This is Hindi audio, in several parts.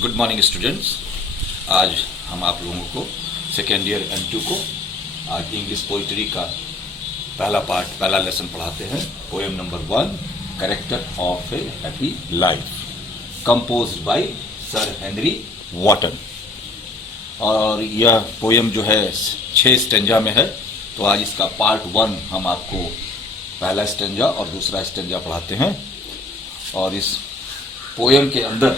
Good morning students. आज हम आप लोगों को सेकेंड ईयर M2 को आज इंग्लिश पोइट्री का पहला लेसन पढ़ाते हैं। Poem number 1, character of a happy life, composed by sir Henry Wotton. और यह पोएम जो है 6 स्टेंजा में है, तो आज इसका पार्ट 1 हम आपको पहला स्टेंजा और दूसरा स्टेंजा पढ़ाते हैं। और इस पोएम के अंदर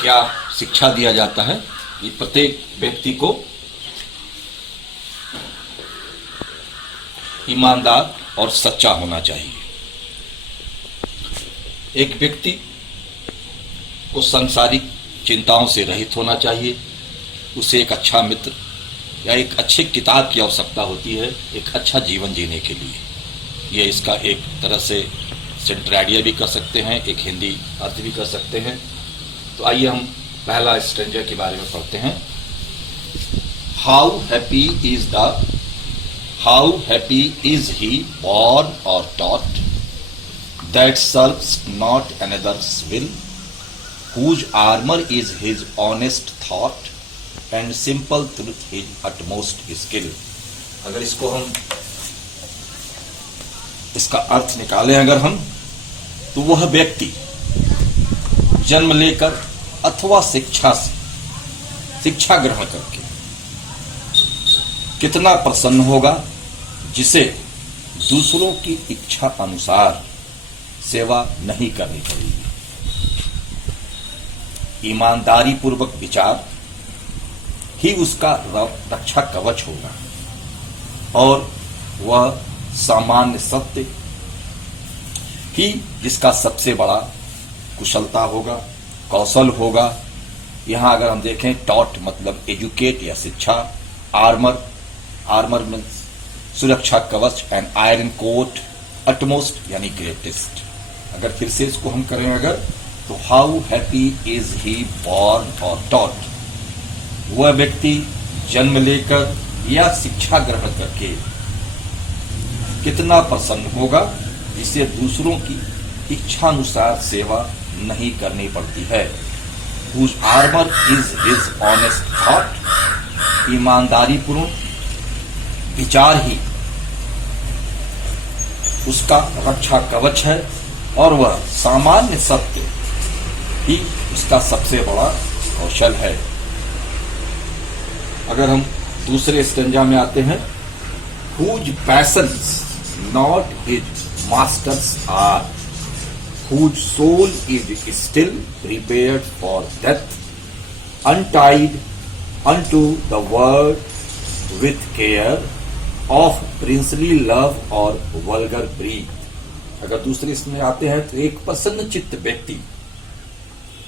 क्या शिक्षा दिया जाता है कि प्रत्येक व्यक्ति को ईमानदार और सच्चा होना चाहिए। एक व्यक्ति को सांसारिक चिंताओं से रहित होना चाहिए। उसे एक अच्छा मित्र या एक अच्छी किताब की आवश्यकता होती है एक अच्छा जीवन जीने के लिए। यह इसका एक तरह से सेंटर आइडिया भी कर सकते हैं, एक हिंदी अर्थ भी कर सकते हैं। तो आइए हम पहला स्टेंजा के बारे में पढ़ते हैं। How happy is he born or taught, that serves not another's will, whose armor is his honest thought, and simple truth his utmost skill। अगर इसको हम इसका अर्थ निकालें अगर हम, तो वह व्यक्ति जन्म लेकर अथवा शिक्षा ग्रहण करके कितना प्रसन्न होगा, जिसे दूसरों की इच्छा अनुसार सेवा नहीं करनी पड़ेगी। ईमानदारी पूर्वक विचार ही उसका रक्षा कवच होगा, और वह सामान्य सत्य ही जिसका सबसे बड़ा कुशलता होगा, कौशल होगा। यहां अगर हम देखें, टॉट मतलब एजुकेट या शिक्षा, आर्मर मीन्स सुरक्षा कवच, एंड आयरन कोट अटमोस्ट यानी ग्रेटेस्ट। अगर फिर से इसको हम करें अगर, तो how happy is he born और टॉट, वह व्यक्ति जन्म लेकर या शिक्षा ग्रहण करके कितना प्रसन्न होगा, जिसे दूसरों की इच्छानुसार सेवा नहीं करनी पड़ती है। Whose armor is his honest thought, ईमानदारी पूर्ण विचार ही उसका रक्षा कवच है, और वह सामान्य सत्य ही उसका सबसे बड़ा कौशल है। अगर हम दूसरे स्टेंजा में आते हैं, whose passions not his masters are, whose soul is still prepared for death, untied unto the world with care of princely love or vulgar breed। अगर दूसरे इसमें आते हैं, तो एक प्रसन्न चित्त व्यक्ति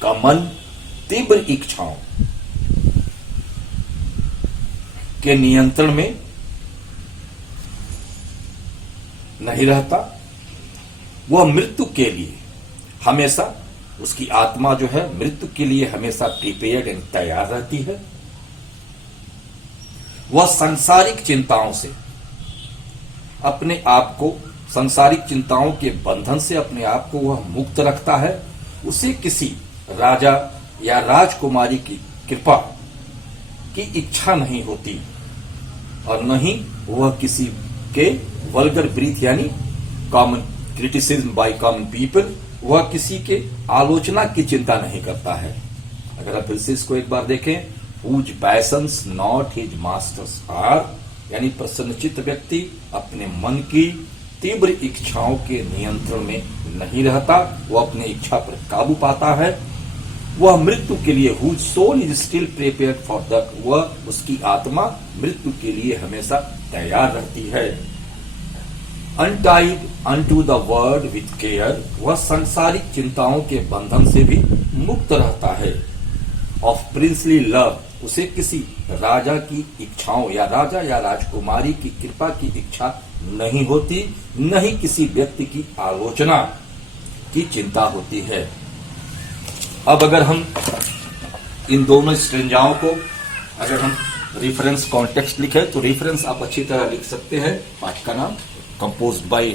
का मन तीव्र इच्छाओं के नियंत्रण में नहीं रहता। वह मृत्यु के लिए हमेशा, उसकी आत्मा जो है मृत्यु के लिए हमेशा प्रिपेयर्ड एंड तैयार रहती है। वह सांसारिक चिंताओं से अपने आप को, सांसारिक चिंताओं के बंधन से अपने आप को वह मुक्त रखता है। उसे किसी राजा या राजकुमारी की कृपा की इच्छा नहीं होती, और न ही वह किसी के वल्गर ब्रीथ यानी common criticism by common people, वह किसी के आलोचना की चिंता नहीं करता है। अगर आप फिर से इसको एक बार देखें, whose passions not his masters are, यानी प्रसन्नचित्त व्यक्ति अपने मन की तीव्र इच्छाओं के नियंत्रण में नहीं रहता, वह अपनी इच्छा पर काबू पाता है। वह मृत्यु के लिए, whose soul is still prepared for death, वह उसकी आत्मा मृत्यु के लिए हमेशा तैयार रहती है। Untied unto the world with care, वह सांसारिक चिंताओं के बंधन से भी मुक्त रहता है। Of princely love, उसे किसी राजा की इच्छाओं या राजा या राजकुमारी की कृपा की इच्छा नहीं होती, न ही किसी व्यक्ति की आलोचना की चिंता होती है। अब अगर हम इन दोनों स्टेंजाओं को अगर हम रेफरेंस कॉन्टेक्स्ट लिखें, तो रेफरेंस आप अच्छी तरह लिख सकते हैं। पाठ का नाम composed by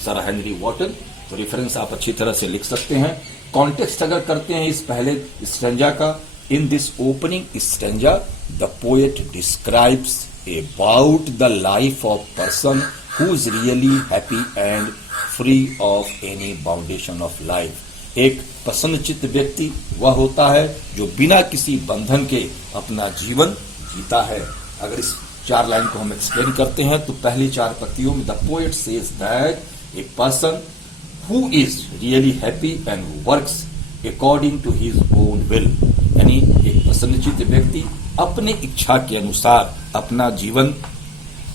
sir Henry Wotton, तो रेफरेंस आप अच्छी तरह से लिख सकते हैं। कॉन्टेक्स्ट अगर करते हैं इस पहले स्टैंजा का, in this opening stanza the poet describes about the life of person who is really happy and free of any boundation of life. एक प्रसन्नचित्त व्यक्ति वह होता है जो बिना किसी बंधन के अपना जीवन जीता है। अगर इस 4 लाइन को हम एक्सप्लेन करते हैं तो पहली 4 पंक्तियों में the poet says that a person who is really happy and works according to his own will, यानी एक प्रसन्नचित्त व्यक्ति अपने इच्छा के अनुसार अपना जीवन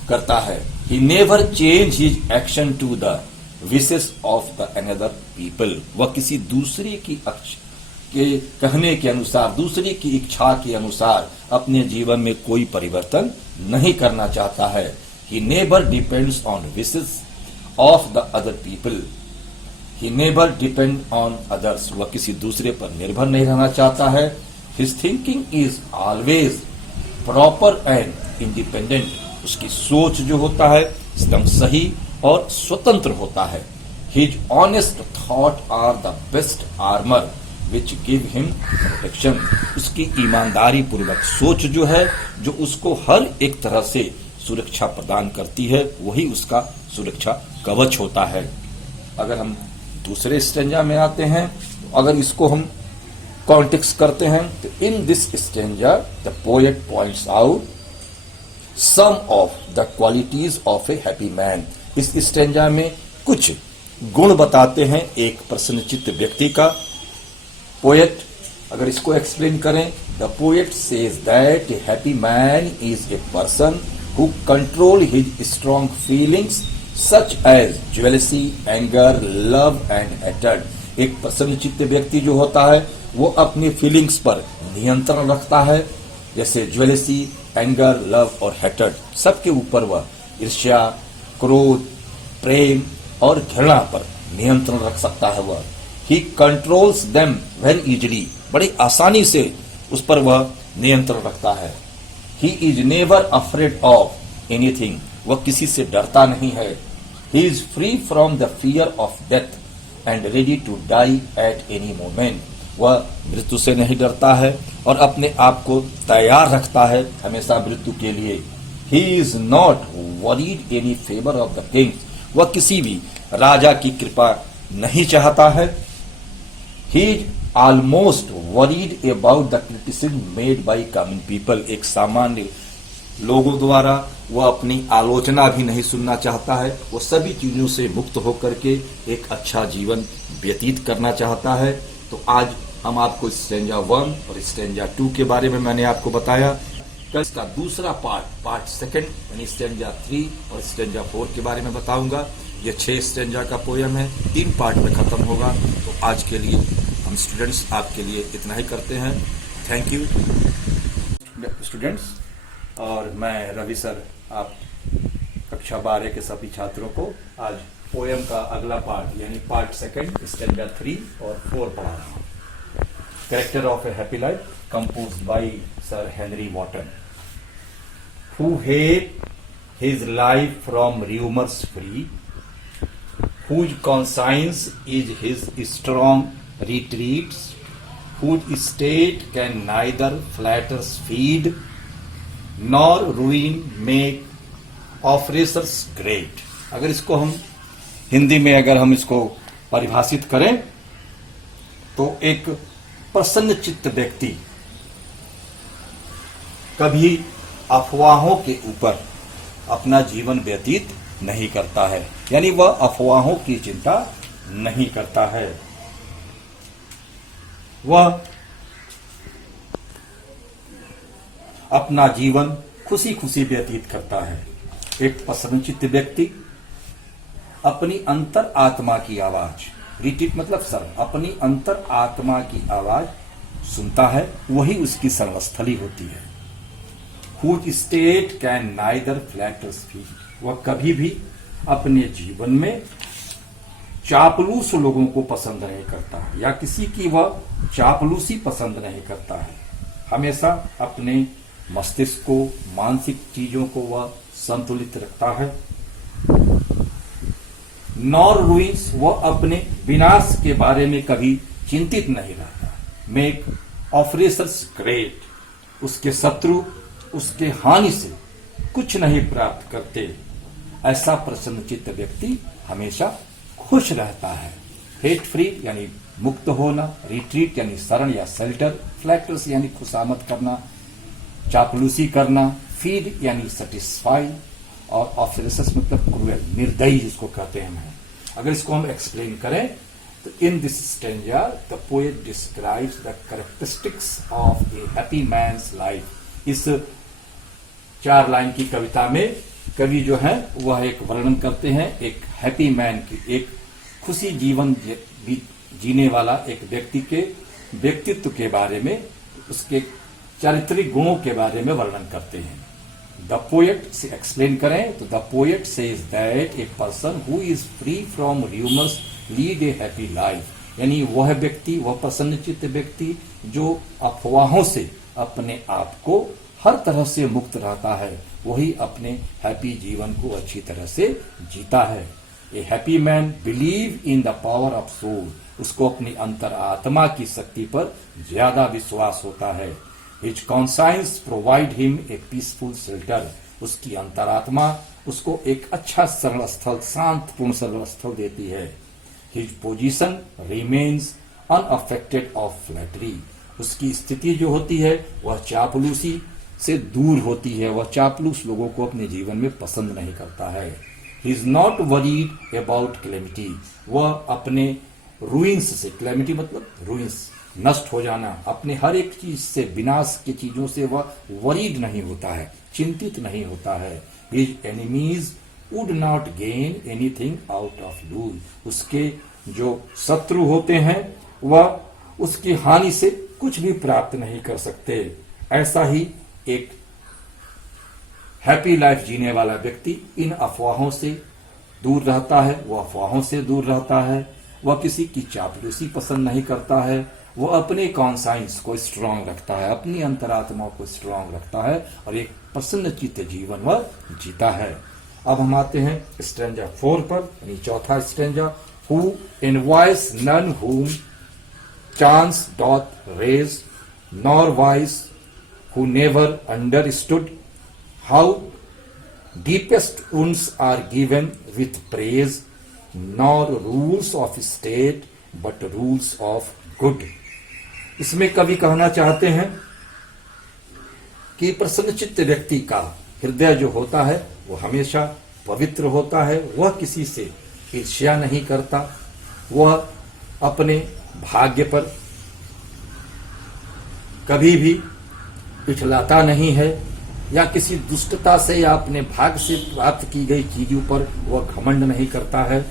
करता है। He never change his action to the wishes of the another people. वह किसी दूसरे की के कहने के अनुसार, दूसरे की इच्छा के अनुसार अपने जीवन में कोई परिवर्तन नहीं करना चाहता है। He never depends on wishes of the other people. He never depend on others. वह किसी दूसरे पर निर्भर नहीं रहना चाहता है। His thinking is always proper and independent. उसकी सोच जो होता है एकदम सही और स्वतंत्र होता है। His honest thought are the best armour which give him protection. उसकी ईमानदारी पूर्वक सोच जो है, जो उसको हर एक तरह से सुरक्षा प्रदान करती है, वही उसका सुरक्षा कवच होता है। अगर हम दूसरे स्टेंजा में आते हैं, तो अगर इसको हम कॉन्टेक्स्ट करते हैं तो in this stanza the poet points out some of the qualities of a happy man. इस स्टेंजा में कुछ गुण बताते हैं एक प्रसन्नचित्त व्यक्ति का। पोएट अगर इसको एक्सप्लेन करें, the poet says that a happy man is a person who control his strong feelings such as jealousy, anger, love and hatred. एक प्रसन्नचित्त व्यक्ति जो होता है वो अपनी फीलिंग्स पर नियंत्रण रखता है, जैसे जेलसी, एंगर, लव और हेट्रेड। सबके ऊपर वह ईर्ष्या, क्रोध, प्रेम और घृणा पर नियंत्रण रख सकता है। वह he controls them very easily. बड़ी आसानी से उस पर वह नियंत्रण रखता है। He is never afraid of anything. वह किसी से डरता नहीं है। He is free from the fear of death and ready to die at any moment. वह मृत्यु से नहीं डरता है और अपने आप को तैयार रखता है हमेशा मृत्यु के लिए। ही is not worried any favour of the king. वह किसी भी राजा की कृपा नहीं चाहता है। He is almost worried about the criticism made by common people. एक सामान्य लोगों द्वारा वह अपनी आलोचना भी नहीं सुनना चाहता है। वो सभी चीजों से मुक्त होकर के एक अच्छा जीवन व्यतीत करना चाहता है। तो आज हम आपको स्टेंजा 1 और स्टेंजा 2 के बारे में मैंने आपको बताया। कल इसका दूसरा पार्ट 2 यानी स्टेंजा 3 और स्टेंजा 4 के बारे में बताऊंगा। ये 6 स्टेंजा का पोयम है, 3 पार्ट में खत्म होगा। तो आज के लिए हम स्टूडेंट्स आपके लिए इतना ही करते हैं। Thank you students. और मैं रवि सर आप कक्षा 12 के सभी छात्रों को आज पोयम का अगला पार्ट यानी पार्ट 2 स्टेंजा 3 और 4 पढ़ा रहा हूँ। Character of a happy life composed by sir Henry Wotton. Who hate his life from rumors free, whose conscience is his strong retreats, whose state can neither flatters feed, nor ruin make oppressors great। अगर इसको हम हिंदी में अगर हम इसको परिभाषित करें तो एक प्रसन्न चित्त व्यक्ति कभी अफवाहों के ऊपर अपना जीवन व्यतीत नहीं करता है, यानी वह अफवाहों की चिंता नहीं करता है। वह अपना जीवन खुशी खुशी व्यतीत करता है। एक प्रसन्नचित्त व्यक्ति अपनी अंतर आत्मा की आवाज, रिटीट मतलब सर, अपनी अंतर आत्मा की आवाज सुनता है, वही उसकी सर्वस्थली होती है। Whose state can neither flatter speech, वह कभी भी अपने जीवन में चापलूस लोगों को पसंद नहीं करता है या किसी की वह चापलूसी पसंद नहीं करता है। हमेशा अपने मस्तिष्क को, मानसिक चीजों को वह संतुलित रखता है। नॉर रूइंस, वह अपने विनाश के बारे में कभी चिंतित नहीं रहता। मेक ऑपरेशंस ग्रेट, उसके शत्रु उसके हानि से कुछ नहीं प्राप्त करते। ऐसा प्रसन्नचित्त व्यक्ति हमेशा खुश रहता है। हेट फ्री यानी मुक्त होना, रिट्रीट यानी शरण या शेल्टर, फ्लैक्टर्स यानी खुशामद करना, चापलूसी करना, फीड यानी सेटिस्फाई, और ऑफरेसस मतलब क्रूएल, निर्दयी जिसको कहते हैं हम। अगर इसको हम एक्सप्लेन करें तो in this stanza the poet describes the characteristics of a happy man's life. इस 4 लाइन की कविता में कवि जो है वह एक वर्णन करते हैं एक हैप्पी मैन की, एक खुशी जीवन जीने वाला एक व्यक्ति के व्यक्तित्व के बारे में, उसके चारित्रिक गुणों के बारे में वर्णन करते हैं। द पोएट से एक्सप्लेन करें तो the poet says that a person who is free from rumours lead A happy life, यानी वह व्यक्ति, वह प्रसन्नचित्त व्यक्ति जो अफवाहों से अपने आप को हर तरह से मुक्त रहता है, वही अपने हैप्पी जीवन को अच्छी तरह से जीता है। A happy man believe in the power of soul, उसको अपनी अंतर आत्मा की शक्ति पर ज्यादा विश्वास होता है। His conscience provide him a peaceful shelter, उसकी अंतरात्मा उसको एक अच्छा शरण स्थल, शांतपूर्ण शरण स्थल देती है। His position remains unaffected of flattery, उसकी स्थिति जो होती है वह चापलूसी से दूर होती है, वह चापलूस लोगों को अपने जीवन में पसंद नहीं करता है। He is not worried about calamity, वह अपने रूइंस से, क्लेमिटी मतलब रूइंस, नष्ट हो जाना, अपने हर एक चीज से, विनाश की चीजों से वह वरीड नहीं होता है, चिंतित नहीं होता है। His enemies would not gain anything out of lose, उसके जो शत्रु होते हैं वह उसकी हानि से कुछ भी प्राप्त नहीं कर सकते। ऐसा ही एक हैप्पी लाइफ जीने वाला व्यक्ति इन अफवाहों से दूर रहता है, वह अफवाहों से दूर रहता है, वह किसी की चापलूसी पसंद नहीं करता है, वह अपने कॉन्साइंस को स्ट्रांग रखता है, अपनी अंतरात्मा को स्ट्रांग रखता है और एक प्रसन्नचित्त जीवन वह जीता है। अब हम आते हैं स्ट्रेंजा 4 पर, यानी चौथा stanza. Who envies none whom chance doth raise, nor vice who never understood how deepest wounds are given with praise, nor rules of state but rules of good। इसमें कवि कहना चाहते हैं कि प्रसन्नचित्त व्यक्ति का हृदय जो होता है वो हमेशा पवित्र होता है, वह किसी से ईर्ष्या नहीं करता, वह अपने भाग्य पर कभी भी पिछलाता नहीं है, या किसी दुष्टता से या अपने भाग्य से प्राप्त की गई चीजों पर वह घमंड नहीं करता है।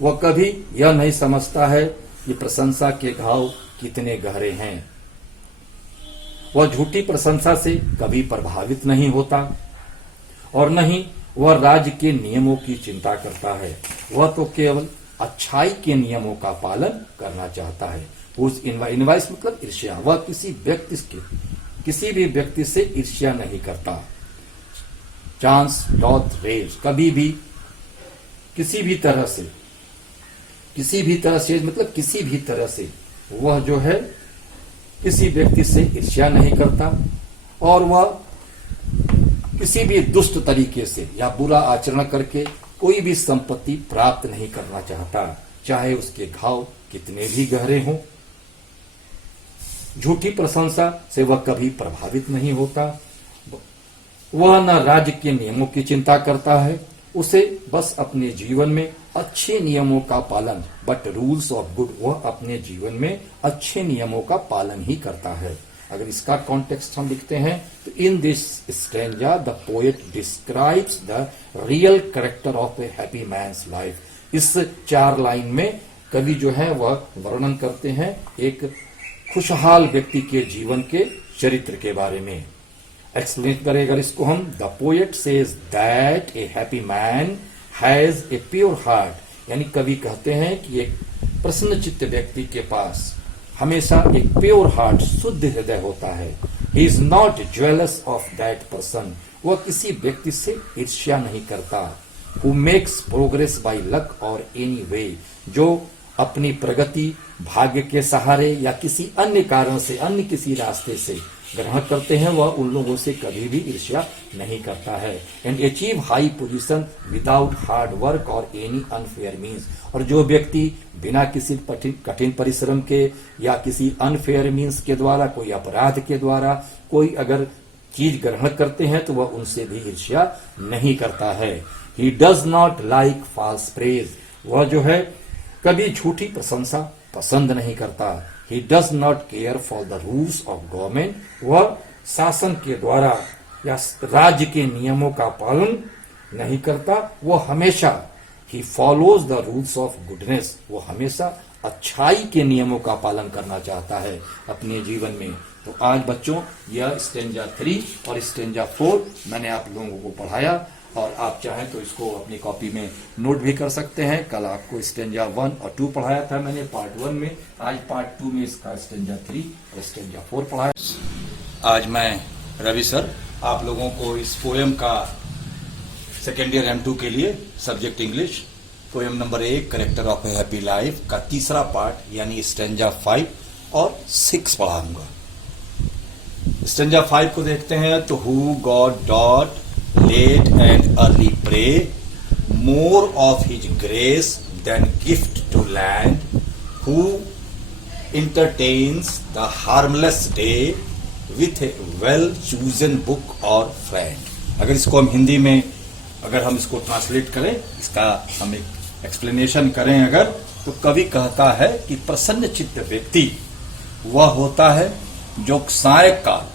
वह कभी यह नहीं समझता है कि प्रशंसा के घाव कितने गहरे हैं। वह झूठी प्रशंसा से कभी प्रभावित नहीं होता और न ही वह राज्य के नियमों की चिंता करता है, वह तो केवल अच्छाई के नियमों का पालन करना चाहता है। उस इनवाइस मतलब ईर्ष्या, वह किसी भी व्यक्ति से ईर्ष्या नहीं करता। चांस डॉथ रेज, कभी भी किसी भी तरह से मतलब किसी भी तरह से वह जो है किसी व्यक्ति से ईर्ष्या नहीं करता और वह किसी भी दुष्ट तरीके से या बुरा आचरण करके कोई भी संपत्ति प्राप्त नहीं करना चाहता, चाहे उसके घाव कितने भी गहरे हों। झूठी प्रशंसा से वह कभी प्रभावित नहीं होता, वह न राज्य के नियमों की चिंता करता है, उसे बस अपने जीवन में अच्छे नियमों का पालन, बट रूल्स ऑफ गुड, वह अपने जीवन में अच्छे नियमों का पालन ही करता है। अगर इसका कॉन्टेक्स्ट हम लिखते हैं तो in this stanza the poet describes the real character of a happy man's life. इस 4 लाइन में कवि जो है वह वर्णन करते हैं एक खुशहाल व्यक्ति के जीवन के चरित्र के बारे में। एक्सप्लेन करेगा इसको हम। The poet says that a happy man has a pure heart, यानी कवि कहते हैं कि एक प्रसन्नचित्त व्यक्ति के पास हमेशा एक प्योर हार्ट, शुद्ध हृदय होता है। He is not jealous of that person, वह किसी व्यक्ति से ईर्ष्या नहीं करता। Who makes progress by luck or anyway, जो अपनी प्रगति भाग्य के सहारे या किसी अन्य कारण से, अन्य किसी रास्ते से ग्रहण करते हैं, वह उन लोगों से कभी भी ईर्ष्या नहीं करता है। And achieve high position without hard work और एनी अनफेयर मीन्स। और जो व्यक्ति बिना किसी कठिन परिश्रम के या किसी अनफेयर मीन्स के द्वारा, कोई अपराध के द्वारा कोई अगर चीज ग्रहण करते हैं तो वह उनसे भी ईर्ष्या नहीं करता है। He does not like false praise. वह जो है कभी झूठी प्रशंसा पसंद नहीं करता। He does not care for the rules of government. वह शासन के द्वारा या राज्य के नियमों का पालन नहीं करता। वह हमेशा he follows the rules of goodness. वो हमेशा अच्छाई के नियमों का पालन करना चाहता है अपने जीवन में। तो आज बच्चों यह स्टेंजा 3 और स्टेंजा 4 मैंने आप लोगों को पढ़ाया, और आप चाहें तो इसको अपनी कॉपी में नोट भी कर सकते हैं। कल आपको स्टेंजा 1 और 2 पढ़ाया था मैंने पार्ट 1 में, आज पार्ट 2 में इसका स्टेंजा 3 और स्टेंजा 4 पढ़ाया। आज मैं रवि सर आप लोगों को इस पोएम का सेकेंड ईयर M2 के लिए subject English poem number 1 character of a happy life का तीसरा पार्ट यानी स्टेंजा 5 और 6 पढ़ाऊंगा। स्टेंजा 5 को देखते हैं तो who God dot late and early pray, more of his grace than gift to land, who entertains the harmless day with a well chosen book or friend। अगर इसको हम हिंदी में अगर हम इसको ट्रांसलेट करें, इसका हम एक एक्सप्लेनेशन करें अगर, तो कवि कहता है कि प्रसन्न चित्त व्यक्ति वह होता है जो सायंकाल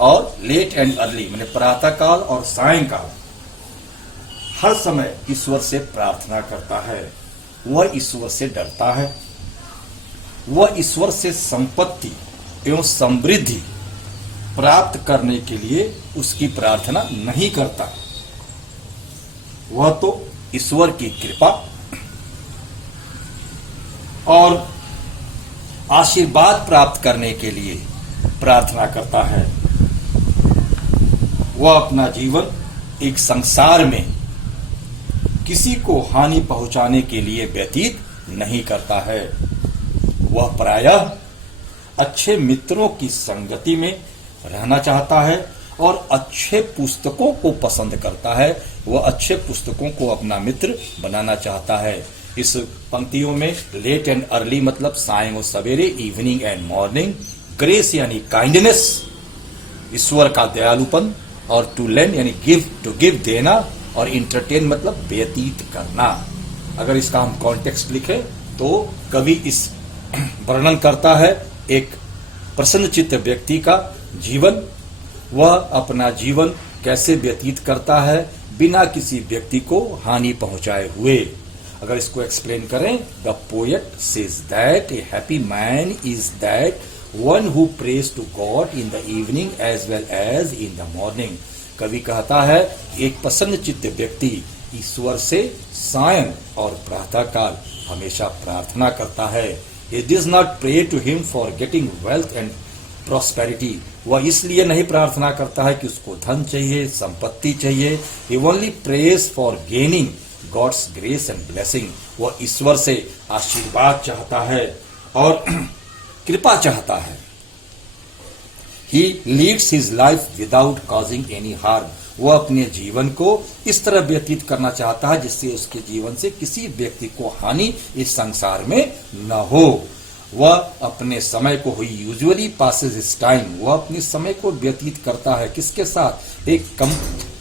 और लेट एंड अर्ली माने प्रातः काल और सायंकाल हर समय ईश्वर से प्रार्थना करता है। वह ईश्वर से डरता है। वह ईश्वर से संपत्ति एवं समृद्धि प्राप्त करने के लिए उसकी प्रार्थना नहीं करता। वह तो ईश्वर की कृपा और आशीर्वाद प्राप्त करने के लिए प्रार्थना करता है। वह अपना जीवन एक संसार में किसी को हानि पहुंचाने के लिए व्यतीत नहीं करता है। वह प्रायः अच्छे मित्रों की संगति में रहना चाहता है और अच्छे पुस्तकों को पसंद करता है। वह अच्छे पुस्तकों को अपना मित्र बनाना चाहता है। इस पंक्तियों में लेट एंड अर्ली मतलब सायं और सवेरे, इवनिंग एंड मॉर्निंग, ग्रेस यानी काइंडनेस ईश्वर का दयालुपन, और टू लेंड यानी गिव, टू गिव देना, और इंटरटेन मतलब व्यतीत करना। अगर इसका हम कॉन्टेक्स्ट लिखें तो कवि इस वर्णन करता है एक प्रसन्नचित्त व्यक्ति का जीवन। वह अपना जीवन कैसे व्यतीत करता है बिना किसी व्यक्ति को हानि पहुंचाए हुए। अगर इसको एक्सप्लेन करें, the poet says that a happy man is that one who prays to God in the evening as well as in the morning। कवि कहता है एक प्रसन्न चित्त व्यक्ति ईश्वर से सायं और प्रातःकाल हमेशा प्रार्थना करता है। He does not pray to him for getting wealth and prosperity। वह इसलिए नहीं प्रार्थना करता है कि उसको धन चाहिए, संपत्ति चाहिए। He only prays for gaining God's grace and blessing। वह ईश्वर से आशीर्वाद चाहता है और कृपा चाहता है। He leads his life without causing any harm। वह अपने जीवन को इस तरह व्यतीत करना चाहता है जिससे उसके जीवन से किसी व्यक्ति को हानि इस संसार में न हो। वह अपने समय को ही यूजुअली passes his time। वह अपने समय को व्यतीत करता है किसके साथ?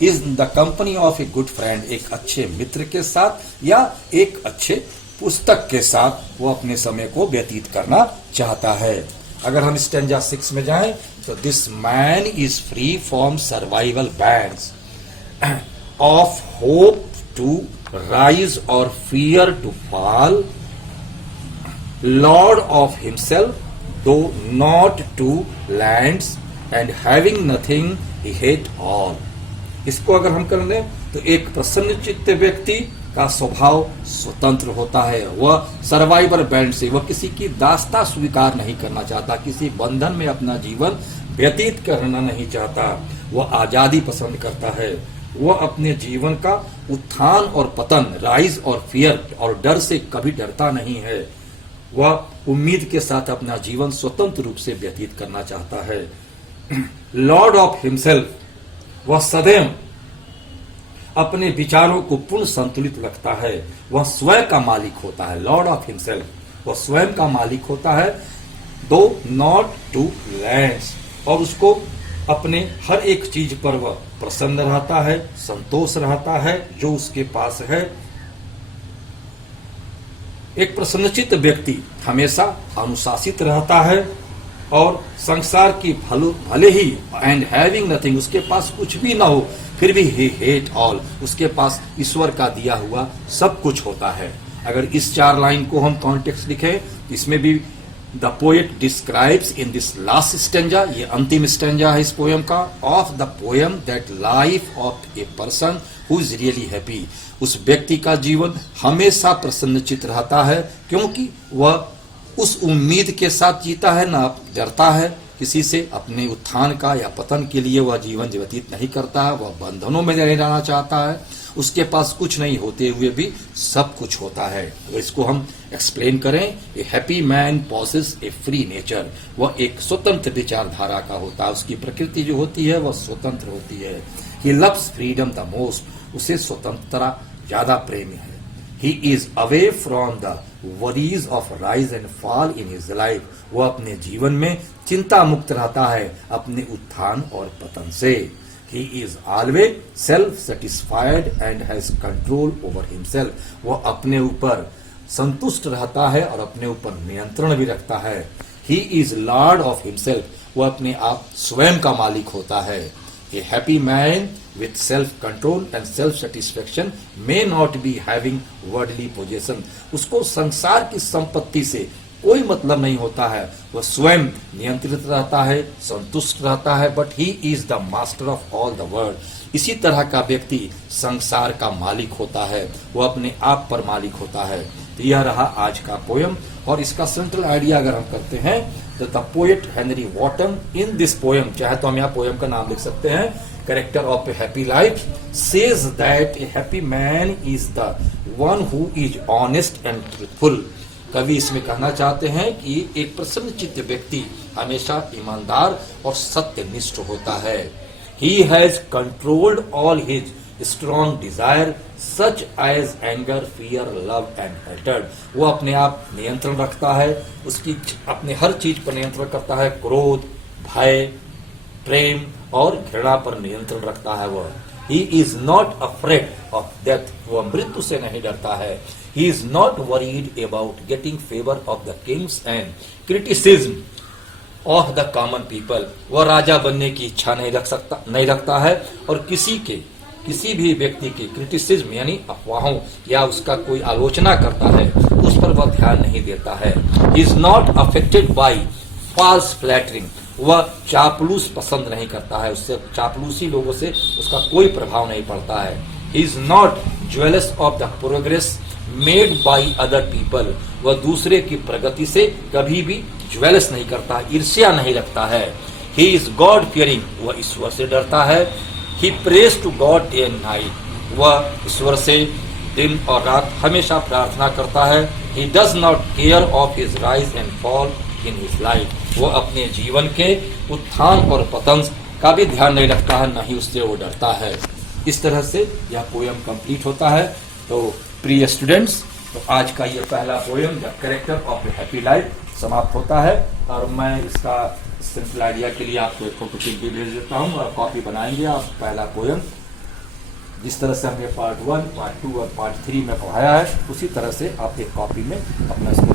Is the company of a good friend, एक अच्छे मित्र के साथ या एक अच्छे पुस्तक के साथ वह अपने समय को व्यतीत करना चाहता है। अगर हम स्टेंजा 6 में जाएं तो this man is free from survival bands of hope to rise और fear to fall, lord of himself though not to lands and having nothing he hath all. इसको अगर हम कर लें तो एक प्रसन्न चित्त व्यक्ति का स्वभाव स्वतंत्र होता है। वह सर्वाइवर बैंड से, वह किसी की दास्ता स्वीकार नहीं करना चाहता, किसी बंधन में अपना जीवन व्यतीत करना नहीं चाहता। वह आजादी पसंद करता है। वह अपने जीवन का उत्थान और पतन, राइज और फियर और डर से कभी डरता नहीं है। वह उम्मीद के साथ अपना जीवन स्वतंत्र रूप से व्यतीत करना चाहता है। लॉर्ड ऑफ हिमसेल्फ, वह सदैव अपने विचारों को पूर्ण संतुलित रखता है। वह स्वयं का मालिक होता है। लॉर्ड ऑफ हिमसेल्फ, वह स्वयं का मालिक होता है, दो नॉट टू लैंड्स, और उसको अपने हर एक चीज पर वह प्रसन्न रहता है, संतोष रहता है जो उसके पास है। एक प्रसन्नचित्त व्यक्ति हमेशा अनुशासित रहता है और संसार की भले ही एंड हैविंग नथिंग, उसके पास कुछ भी ना हो फिर भी ही हेट ऑल, उसके पास ईश्वर का दिया हुआ सब कुछ होता है। अगर इस 4 लाइन को हम कॉन्टेक्स्ट लिखें, इसमें भी the poet describes in this last stanza, ये अंतिम स्टेंजा है इस पोयम का, of the poem that life of A person who is really happy, उस व्यक्ति का जीवन हमेशा प्रसन्नचित रहता है, क्योंकि वह उस उम्मीद के साथ जीता है, ना डरता है किसी से, अपने उत्थान का या पतन के लिए वह जीवन व्यतीत नहीं करता है, वह बंधनों में नहीं रहना चाहता है, उसके पास कुछ नहीं होते हुए भी सब कुछ होता है। अगर इसको हम एक्सप्लेन करें, ए हैप्पी मैन पॉसेस ए फ्री नेचर, वह एक स्वतंत्र विचारधारा का होता है, उसकी प्रकृति जो होती है वह स्वतंत्र होती है। He loves freedom the most, उसे स्वतंत्रता ज्यादा प्रेम है। He is away from the worries of rise and fall in his life, वह अपने जीवन में चिंता मुक्त रहता है अपने उत्थान और पतन से। He is always self-satisfied and has control over himself, वह अपने ऊपर संतुष्ट रहता है और अपने ऊपर नियंत्रण भी रखता है। He is lord of himself, वह अपने आप स्वयं का मालिक होता है। A happy man with self-control and self-satisfaction may not be having worldly possession, उसको संसार की संपत्ति से कोई मतलब नहीं होता है, वह स्वयं नियंत्रित रहता है, संतुष्ट रहता है, but he is the master of all the world. इसी तरह का व्यक्ति संसार का मालिक होता है, वह अपने आप पर मालिक होता है। तो यह रहा आज का पोयम, और इसका सेंट्रल आइडिया अगर हम करते हैं तो the poet Henry Wotton in this poem, चाहे तो हम यहाँ पोयम का नाम लिख सकते हैं, character of a happy life, says that a happy man is the one who is honest and truthful. कवि इसमें कहना चाहते हैं कि एक प्रसन्नचित्त व्यक्ति हमेशा ईमानदार और सत्यनिष्ठ होता है। He has controlled all his strong desire such as anger, fear, love and hatred, वो अपने आप नियंत्रण रखता है, उसकी अपने हर चीज पर नियंत्रण करता है, क्रोध, भय, प्रेम और घृणा पर नियंत्रण रखता है वह। He is not afraid of death, वह मृत्यु से नहीं डरता है। He is not worried about getting favor of the kings and criticism of the common people, वह राजा बनने की इच्छा नहीं रखता है, और किसी भी व्यक्ति की क्रिटिसिज्म यानी अफवाहों या उसका कोई आलोचना करता है उस पर वह ध्यान नहीं देता है। He is not affected by false flattering, वह चापलूस पसंद नहीं करता है, उससे चापलूसी लोगों से उसका कोई प्रभाव नहीं पड़ता है। He is not jealous of the progress made by other people, वह दूसरे की प्रगति से कभी भी ज्वेलस नहीं करता, ईर्ष्या नहीं रखता है। He is God fearing, वह ईश्वर से डरता है। He prays to God day and night, वह ईश्वर से दिन और रात हमेशा प्रार्थना करता है। He does not care of his rise and fall in his life, वो अपने जीवन के उत्थान और पतन का भी ध्यान नहीं रखता है, न ही उससे वो डरता है। इस तरह से यह पोयम कंप्लीट होता है। तो प्रिय स्टूडेंट्स, तो आज का ये पहला poem the character of a happy life समाप्त होता है, और मैं इसका सिंपल आइडिया के लिए आपको एक फोटो भी भेज देता हूँ और कॉपी बनाएंगे आप। पहला पोयम जिस तरह से हमने पार्ट 1, पार्ट 2 और पार्ट 3 में पढ़ाया है उसी तरह से आप एक कॉपी में अपना इसको